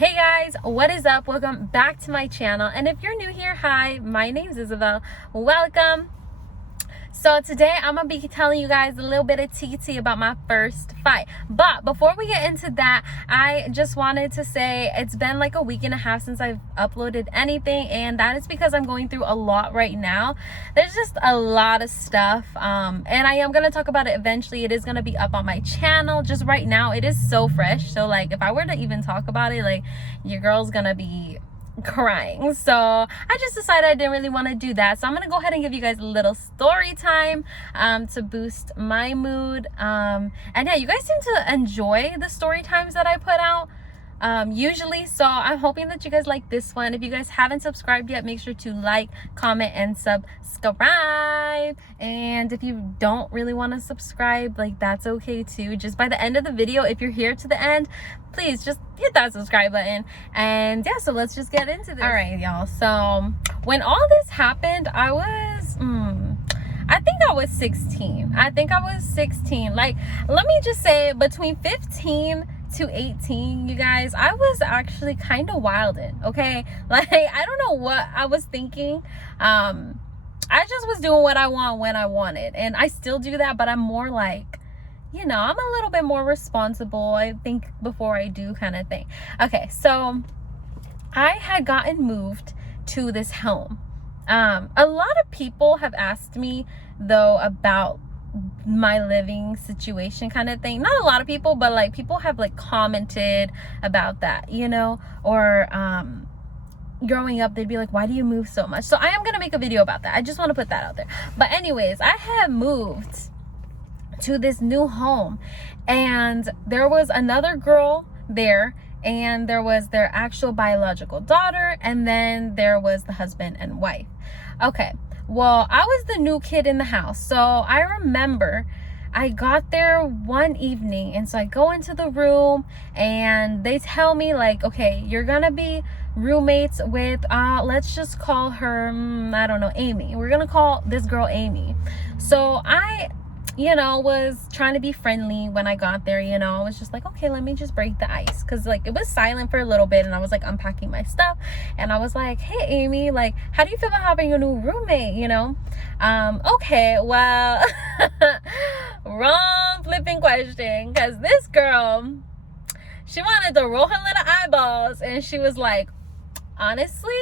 Hey guys, what is up? Welcome back to my channel. And if you're new here, hi, my name's Isabel. Welcome. So today I'm gonna be telling you guys a little bit of TT about my first fight. But before we get into that, I just wanted to say it's been like a week and a half since I've uploaded anything, and that is because I'm going through a lot right now. There's just a lot of stuff, and I am gonna talk about it eventually. It is gonna be up on my channel. Just right now it is so fresh, so like if I were to even talk about it, like your girl's gonna be crying. So I just decided I didn't really want to do that, so I'm gonna go ahead and give you guys a little story time to boost my mood, and yeah, you guys seem to enjoy the story times that I put out usually, so I'm hoping that you guys like this one. If you guys haven't subscribed yet, make sure to like, comment, and subscribe. And if you don't really want to subscribe, like that's okay too. Just by the end of the video, if you're here to the end, please just hit that subscribe button. And yeah, so let's just get into this. All right, y'all, so when all this happened, I was I think I was 16. Like, let me just say, between 15 to 18, you guys, I was actually kind of wildin', okay? Like, I don't know what I was thinking. I just was doing what I want when I wanted, and I still do that, but I'm more like, you know, I'm a little bit more responsible, I think, before I do, kind of thing. Okay, so I had gotten moved to this home. A lot of people have asked me though about my living situation, kind of thing. Not a lot of people, but like people have like commented about that, you know, or growing up they'd be like, why do you move so much? So I am gonna make a video about that. I just want to put that out there. But anyways, I have moved to this new home, and there was another girl there, and there was their actual biological daughter, and then there was the husband and wife. Okay, well, I was the new kid in the house, so I remember I got there one evening, and so I go into the room and they tell me like, okay, you're gonna be roommates with let's just call her I don't know, Amy. We're gonna call this girl Amy. So I, you know, was trying to be friendly when I got there. You know, I was just like, okay, let me just break the ice, because like it was silent for a little bit, and I was like unpacking my stuff, and I was like, hey Amy, like, how do you feel about having a new roommate, you know? Okay, well, wrong flipping question, because this girl, she wanted to roll her little eyeballs, and she was like, honestly,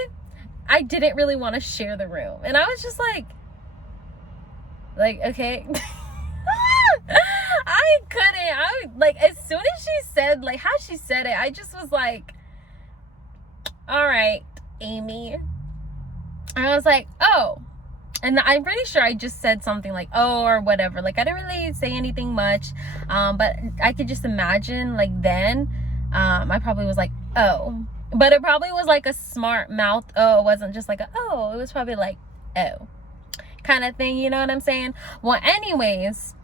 I didn't really want to share the room. And I was just like okay. I couldn't. Like, as soon as she said, like, how she said it, I just was like, all right, Amy. And I was like, oh. And I'm pretty sure I just said something like, oh, or whatever. Like, I didn't really say anything much. But I could just imagine, like, then, I probably was like, oh. But it probably was like a smart mouth oh. It wasn't just like a oh. It was probably like, oh, kind of thing. You know what I'm saying? Well, anyways,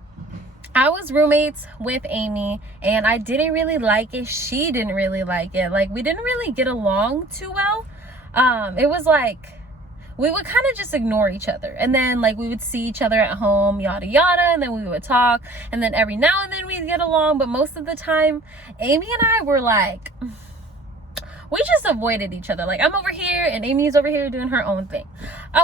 I was roommates with Amy, and I didn't really like it. She didn't really like it. Like, we didn't really get along too well. It was like we would kind of just ignore each other, and then like we would see each other at home, yada yada, and then we would talk, and then every now and then we'd get along, but most of the time Amy and I were like, we just avoided each other. Like, I'm over here and Amy's over here doing her own thing.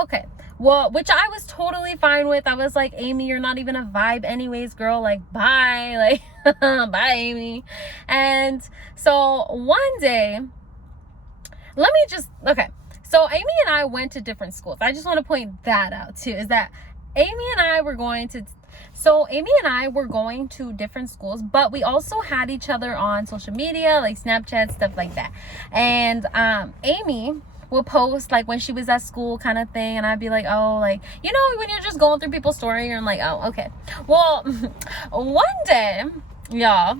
Okay, well, which I was totally fine with. I was like, Amy, you're not even a vibe anyways, girl. Like, bye. Like, bye, Amy. And so one day, okay. So Amy and I went to different schools. I just want to point that out too, is that Amy and I were going to different schools, but we also had each other on social media, like Snapchat, stuff like that. And Amy will post like when she was at school, kind of thing, and I'd be like, oh, like, you know, when you're just going through people's story, and I'm like, oh, okay. Well, one day, y'all,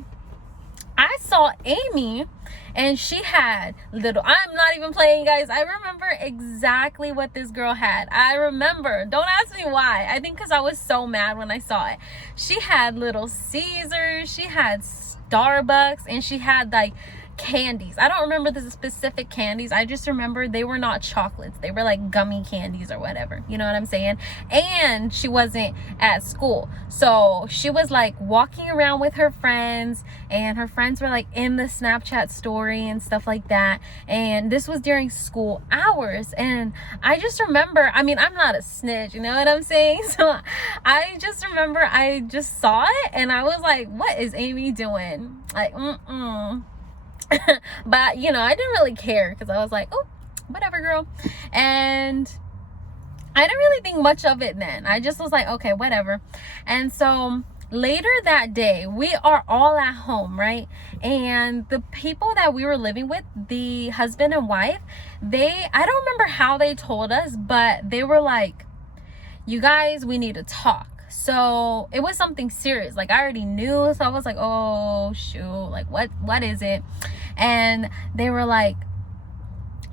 I saw Amy, and she had little, I'm not even playing, guys, I remember exactly what this girl had. I remember, don't ask me why. I think because I was so mad when I saw it. She had Little Caesars, she had Starbucks, and she had like candies. I don't remember the specific candies. I just remember they were not chocolates. They were like gummy candies or whatever. You know what I'm saying? And she wasn't at school. So she was like walking around with her friends, and her friends were like in the Snapchat story and stuff like that. And this was during school hours. And I just remember, I mean, I'm not a snitch, you know what I'm saying? So I just remember I just saw it and I was like, what is Amy doing? Like, but you know, I didn't really care because I was like, oh, whatever, girl. And I didn't really think much of it then. I just was like, okay, whatever. And so later that day, we are all at home, right? And the people that we were living with, the husband and wife, I don't remember how they told us, but they were like, you guys, we need to talk. So it was something serious. Like, I already knew. So I was like, oh shoot, like what is it? And they were like,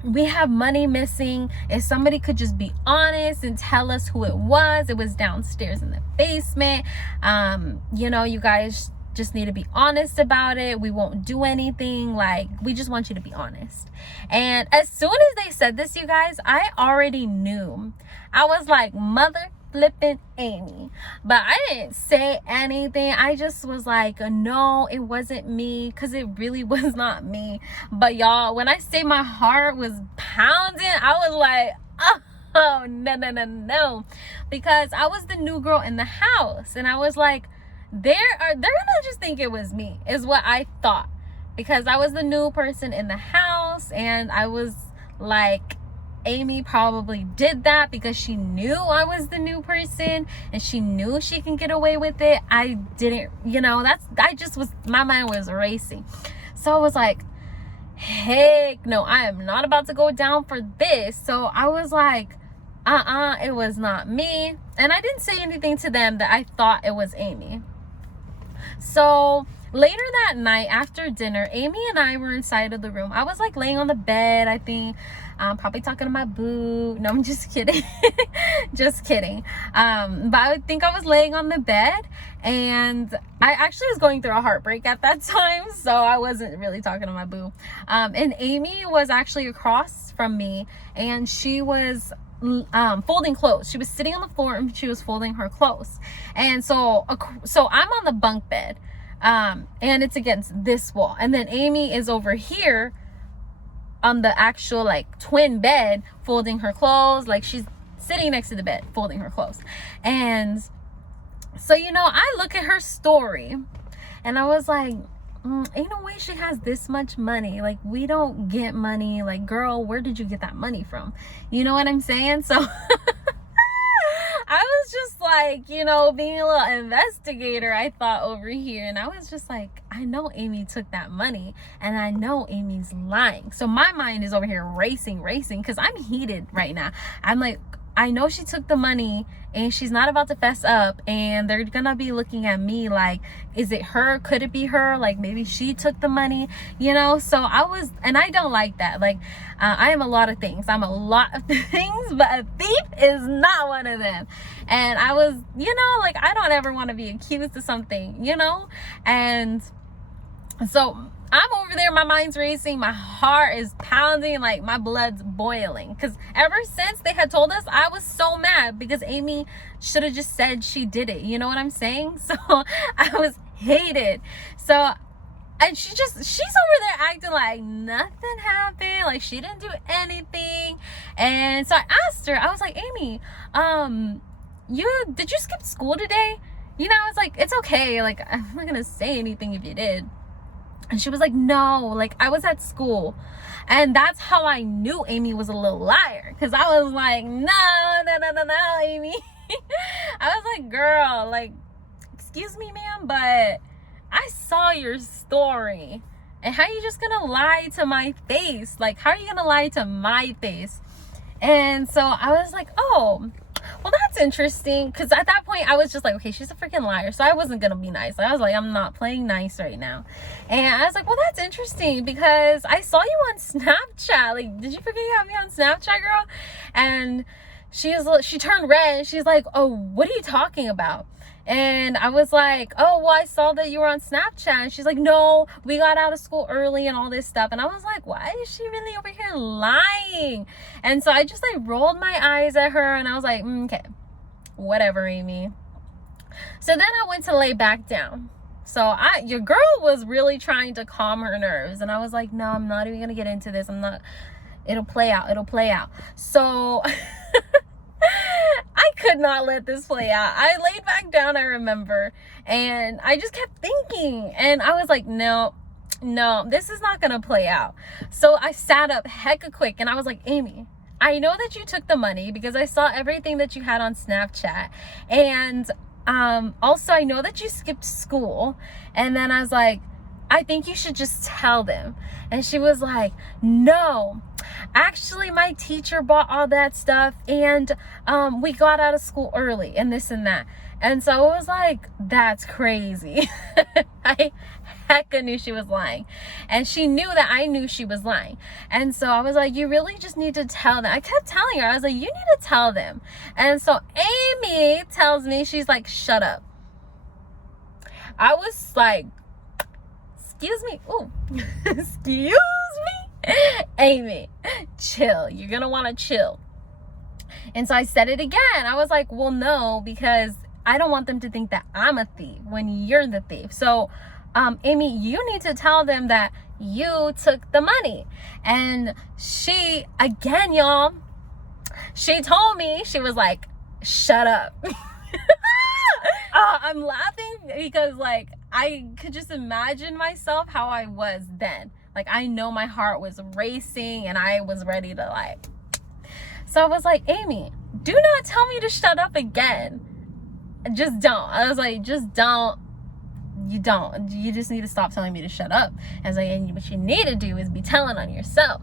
we have money missing. If somebody could just be honest and tell us who it was downstairs in the basement. You know, you guys just need to be honest about it. We won't do anything. Like, we just want you to be honest. And as soon as they said this, you guys, I already knew. I was like, mother flipping Amy. But I didn't say anything. I just was like, no, it wasn't me, because it really was not me. But y'all, when I say my heart was pounding, I was like, oh no, because I was the new girl in the house, and I was like, they're gonna just think it was me, is what I thought, because I was the new person in the house. And I was like, Amy probably did that because she knew I was the new person and she knew she can get away with it. I didn't, you know, my mind was racing. So I was like, heck no, I am not about to go down for this. So I was like, it was not me. And I didn't say anything to them that I thought it was Amy. So later that night after dinner, Amy and I were inside of the room. I was like laying on the bed, I think, probably talking to my boo. No, I'm just kidding. Just kidding. But I think I was laying on the bed, and I actually was going through a heartbreak at that time, so I wasn't really talking to my boo. And Amy was actually across from me, and she was folding clothes. She was sitting on the floor and she was folding her clothes. And so I'm on the bunk bed, and it's against this wall, and then Amy is over here on the actual like twin bed folding her clothes. Like, she's sitting next to the bed folding her clothes. And so, you know, I look at her story and I was like, ain't no way she has this much money. Like, we don't get money. Like, girl, where did you get that money from? You know what I'm saying? So I was just like, you know, being a little investigator, I thought, over here. And I was just like, I know Amy took that money, and I know Amy's lying. So my mind is over here racing, because I'm heated right now. I'm like, I know she took the money and she's not about to fess up, and they're gonna be looking at me like, is it her? Could it be her? Like, maybe she took the money, you know? So and I don't like that. Like, I am a lot of things. I'm a lot of things, but a thief is not one of them. And I was, you know, like, I don't ever want to be accused of something, you know? And so I'm over there, my mind's racing, my heart is pounding, like my blood's boiling. Because ever since they had told us, I was so mad because Amy should have just said she did it. You know what I'm saying? So I was hated. So, and she's over there acting like nothing happened, like she didn't do anything. And so I asked her, I was like, Amy, did you skip school today? You know, I was like, it's okay. Like, I'm not going to say anything if you did. And she was like, no, like, I was at school. And that's how I knew Amy was a little liar. Because I was like, no, Amy. I was like, girl, like, excuse me, ma'am, but I saw your story. And how are you just going to lie to my face? Like, how are you going to lie to my face? And so I was like, oh, well, that's interesting. Because at that point, I was just like, okay, she's a freaking liar. So I wasn't going to be nice. I was like, I'm not playing nice right now. And I was like, well, that's interesting because I saw you on Snapchat. Like, did you forget you had me on Snapchat, girl? And she turned red. And she's like, oh, what are you talking about? And I was like, oh, well, I saw that you were on Snapchat. And she's like, no, we got out of school early and all this stuff. And I was like, why is she really over here lying? And so I just like rolled my eyes at her and I was like, okay, whatever, Amy. So then I went to lay back down. So your girl was really trying to calm her nerves. And I was like, no, I'm not even going to get into this. It'll play out. So I could not let this play out. I laid back down, I remember, and I just kept thinking, and I was like, no, this is not gonna play out. So I sat up hecka quick and I was like, Amy, I know that you took the money because I saw everything that you had on Snapchat, and also I know that you skipped school. And then I was like, I think you should just tell them. And she was like, no, actually my teacher bought all that stuff, and we got out of school early and this and that. And so I was like, that's crazy. I hecka knew she was lying, and she knew that I knew she was lying. And so I was like, you really just need to tell them. I kept telling her, I was like, you need to tell them. And so Amy tells me, she's like, shut up. I was like, excuse me. Ooh. Excuse me. Amy, chill. You're gonna want to chill. And so I said it again. I was like, well, no, because I don't want them to think that I'm a thief when you're the thief. So Amy, you need to tell them that you took the money. And she, again, y'all, she told me, she was like, shut up. I'm laughing because like I could just imagine myself how I was then. Like, I know my heart was racing and I was ready to like. So I was like, Amy, do not tell me to shut up again. Just don't. I was like, just don't. You don't. You just need to stop telling me to shut up. I was like, and what you need to do is be telling on yourself.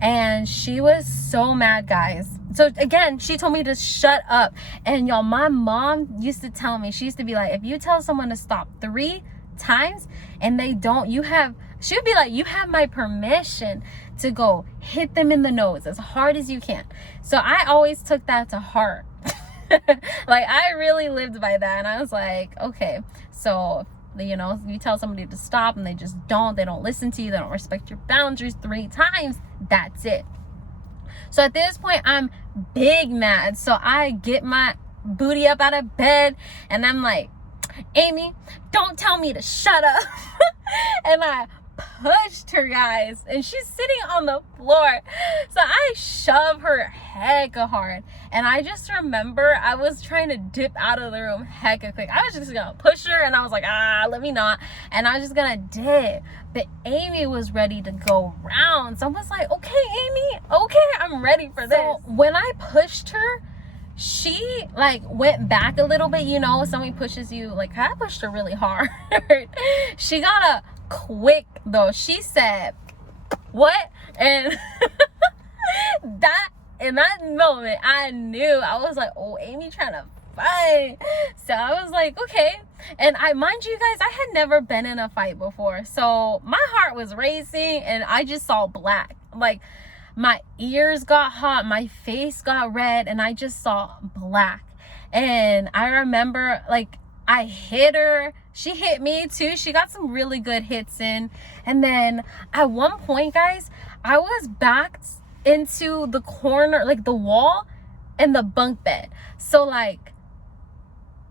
And she was so mad, guys. So again, she told me to shut up. And y'all, my mom used to tell me, she used to be like, if you tell someone to stop 3 times and they don't, she would be like, you have my permission to go hit them in the nose as hard as you can. So I always took that to heart. Like, I really lived by that. And I was like, okay, so you know, you tell somebody to stop and they don't listen to you, they don't respect your boundaries 3 times, that's it. So at this point, I'm big mad. So I get my booty up out of bed and I'm like, Amy, don't tell me to shut up. And I pushed her, guys, and she's sitting on the floor. So I shove her hecka hard, and I just remember I was trying to dip out of the room hecka quick. I was just gonna push her, and I was like, let me not, and I was just gonna dip. But Amy was ready to go round, so I was like, okay, Amy, okay, I'm ready for this. So when I pushed her, she like went back a little bit. You know, somebody pushes you, like I pushed her really hard. She got a quick though. She said, what? And that in that moment I knew. I was like, oh, Amy trying to fight. So I was like, okay. And mind you guys, I had never been in a fight before, so my heart was racing and I just saw black. Like, my ears got hot, my face got red, and I just saw black. And I remember, like, I hit her, she hit me too. She got some really good hits in. And then at one point, guys, I was backed into the corner, like the wall and the bunk bed. So like,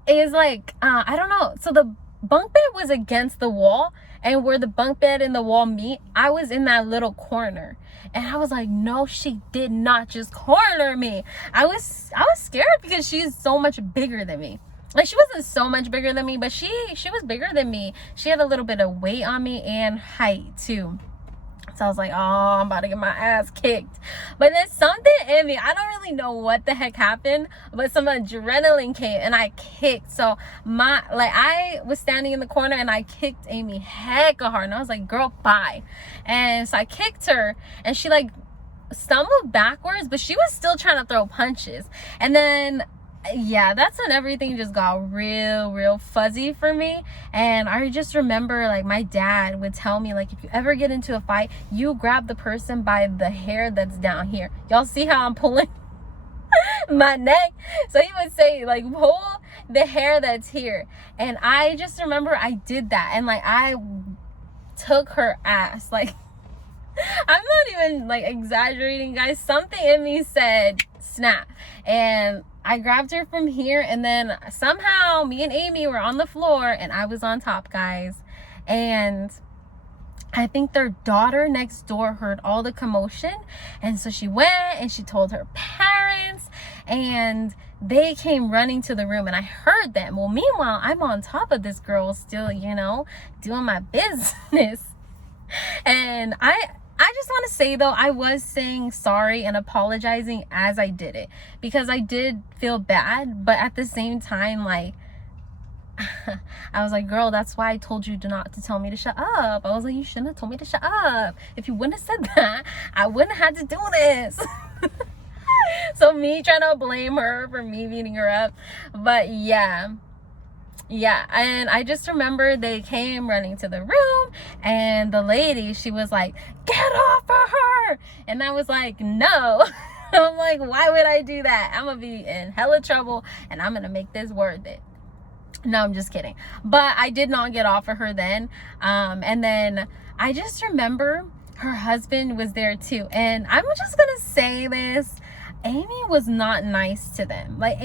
it was like, I don't know. So the bunk bed was against the wall, and where the bunk bed and the wall meet, I was in that little corner. And I was like, no, she did not just corner me. I was scared because she's so much bigger than me. Like, she wasn't so much bigger than me, but she was bigger than me. She had a little bit of weight on me and height too. So I was like, oh, I'm about to get my ass kicked. But then something in me, I don't really know what the heck happened, but some adrenaline came and I kicked. So I was standing in the corner and I kicked Amy hecka hard. And I was like, girl, bye. And so I kicked her and she like stumbled backwards, but she was still trying to throw punches. And then, yeah, that's when everything just got real fuzzy for me. And I just remember, like, my dad would tell me, like, if you ever get into a fight, you grab the person by the hair that's down here. Y'all see how I'm pulling? my neck. So he would say, like, pull the hair that's here. And I just remember I did that, and like I took her ass. Like, I'm not even like exaggerating, guys. Something in me said snap, and I grabbed her from here, and then somehow me and Amy were on the floor and I was on top, guys. And I think their daughter next door heard all the commotion, and so she went and she told her parents, and they came running to the room, and I heard them. Well, meanwhile, I'm on top of this girl still, you know, doing my business. And I just want to say, though, I was saying sorry and apologizing as I did it, because I did feel bad, but at the same time, like, I was like, girl, that's why I told you not to tell me to shut up. I was like, you shouldn't have told me to shut up. If you wouldn't have said that, I wouldn't have had to do this. So me trying to blame her for me beating her up. But yeah, and I just remember they came running to the room, and the lady, she was like, get off of her. And I was like, no. I'm like, why would I do that? I'm gonna be in hella trouble, and I'm gonna make this worth it. No, I'm just kidding. But I did not get off of her then. And then I just remember her husband was there too. And I'm just gonna say this, Amy was not nice to them. Like,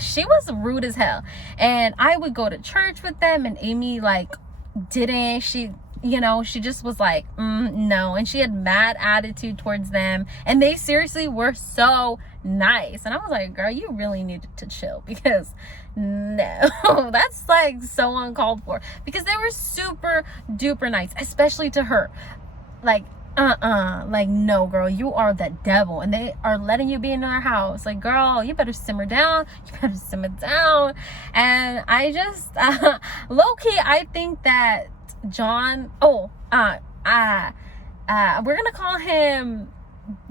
she was rude as hell. And I would go to church with them, and Amy, like, didn't. She, you know, she just was like, no. And she had mad attitude towards them, and they seriously were so nice. And I was like, girl, you really needed to chill, because no, that's like so uncalled for, because they were super duper nice, especially to her. Like, like, no, girl, you are the devil, and they are letting you be in their house. Like, girl, you better simmer down. And I just low-key, I think that John, we're gonna call him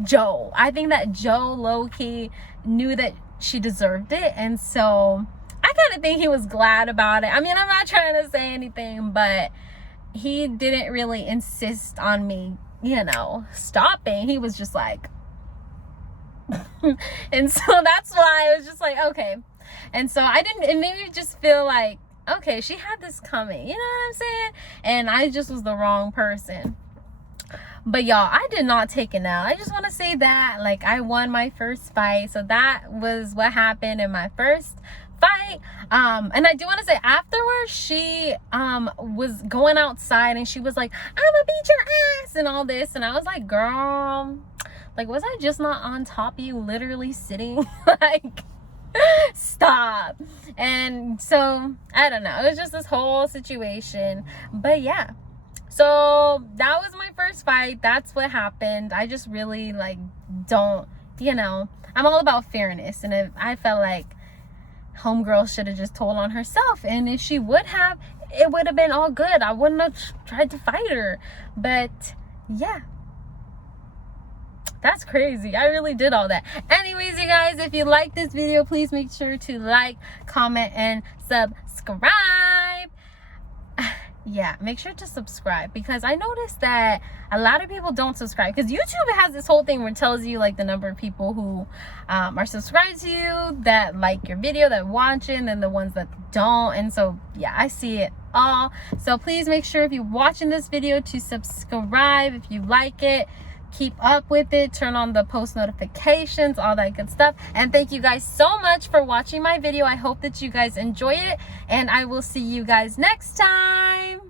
Joe. I think that Joe low-key knew that she deserved it, and so I kind of think he was glad about it. I mean, I'm not trying to say anything, but he didn't really insist on me, you know, stopping. He was just like and so that's why I was just like, okay. And so it made me just feel like, okay, she had this coming, you know what I'm saying? And I just was the wrong person. But y'all, I did not take it out. I just want to say that, like, I won my first fight. So that was what happened in my first fight. And I do want to say, afterwards, she was going outside, and she was like, I'm gonna beat your ass and all this. And I was like, girl, like, was I just not on top of you, literally sitting? Like, stop. And so I don't know, it was just this whole situation. But yeah, so that was my first fight. That's what happened. I just really, like, don't, you know, I'm all about fairness, and if I felt like homegirl should have just told on herself, and if she would have, it would have been all good. I wouldn't have tried to fight her. But yeah, that's crazy. I really did all that. Anyways, you guys, if you like this video, please make sure to like, comment, and subscribe. Yeah, make sure to subscribe, because I noticed that a lot of people don't subscribe, because YouTube has this whole thing where it tells you, like, the number of people who are subscribed to you, that like your video, that watch it, and the ones that don't. And so yeah, I see it all. So please make sure, if you're watching this video, to subscribe. If you like it, keep up with it, turn on the post notifications, all that good stuff. And thank you guys so much for watching my video. I hope that you guys enjoy it, and I will see you guys next time.